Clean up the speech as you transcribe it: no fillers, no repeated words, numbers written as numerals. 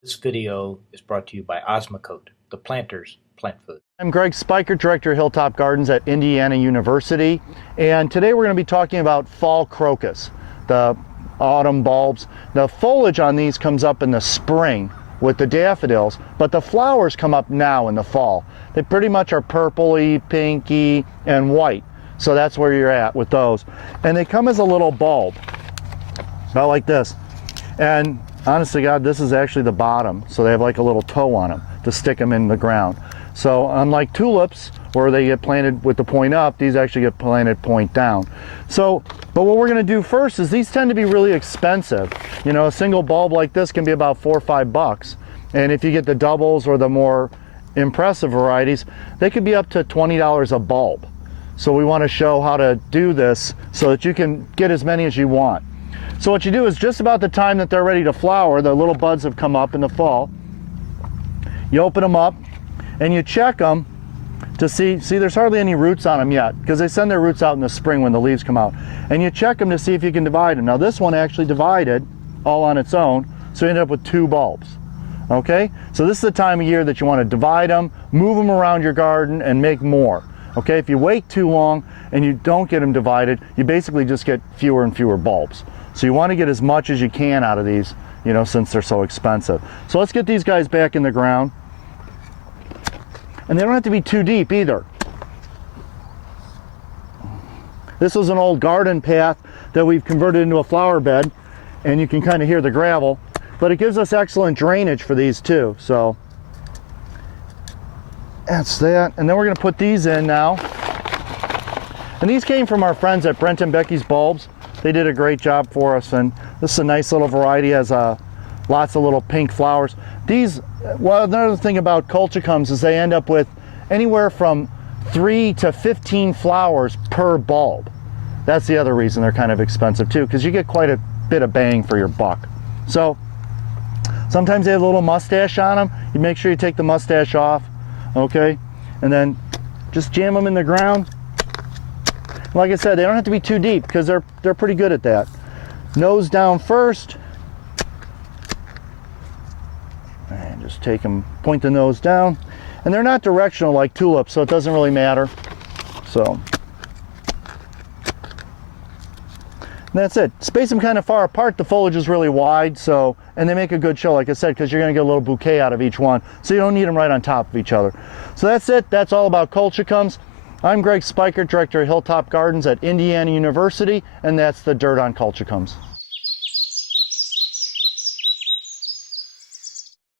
This video is brought to you by Osmocote, the planter's plant food. I'm Greg Speichert, Director of Hilltop Gardens at Indiana University, and today we're going to be talking about fall crocus, the autumn bulbs. The foliage on these comes up in the spring with the daffodils, but the flowers come up now in the fall. They pretty much are purpley, pinky, and white, so that's where you're at with those. And they come as a little bulb, about like this. And honest to God, this is actually the bottom, so they have like a little toe on them to stick them in the ground. So unlike tulips, where they get planted with the point up, these actually get planted point down. So, but what we're going to do first is these tend to be really expensive. You know, a single bulb like this can be about $4 or $5. And if you get the doubles or the more impressive varieties, they could be up to $20 a bulb. So we want to show how to do this so that you can get as many as you want. So what you do is just about the time that they're ready to flower, the little buds have come up in the fall, you open them up and you check them to see there's hardly any roots on them yet because they send their roots out in the spring when the leaves come out. And you check them to see if you can divide them. Now this one actually divided all on its own, so you end up with 2 bulbs. Okay, so this is the time of year that you want to divide them, move them around your garden and make more. Okay, if you wait too long and you don't get them divided, you basically just get fewer and fewer bulbs. So you want to get as much as you can out of these, you know, since they're so expensive. So let's get these guys back in the ground. And they don't have to be too deep either. This was an old garden path that we've converted into a flower bed, and you can kind of hear the gravel, but it gives us excellent drainage for these too. So that's that. And then we're going to put these in now. And these came from our friends at Brent and Becky's Bulbs. They did a great job for us, and this is a nice little variety, has lots of little pink flowers. These, well, another thing about colchicums is they end up with anywhere from 3 to 15 flowers per bulb. That's the other reason they're kind of expensive too, because you get quite a bit of bang for your buck. So sometimes they have a little mustache on them. You make sure you take the mustache off, okay? And then just jam them in the ground. Like I said, they don't have to be too deep because they're pretty good at that. Nose down first. And just take them, point the nose down. And they're not directional like tulips, so it doesn't really matter. So and that's it. Space them kind of far apart. The foliage is really wide, so, and they make a good show, like I said, because you're going to get a little bouquet out of each one. So you don't need them right on top of each other. So that's it. That's all about colchicums. I'm Greg Speichert, Director of Hilltop Gardens at Indiana University, and that's the dirt on colchicums.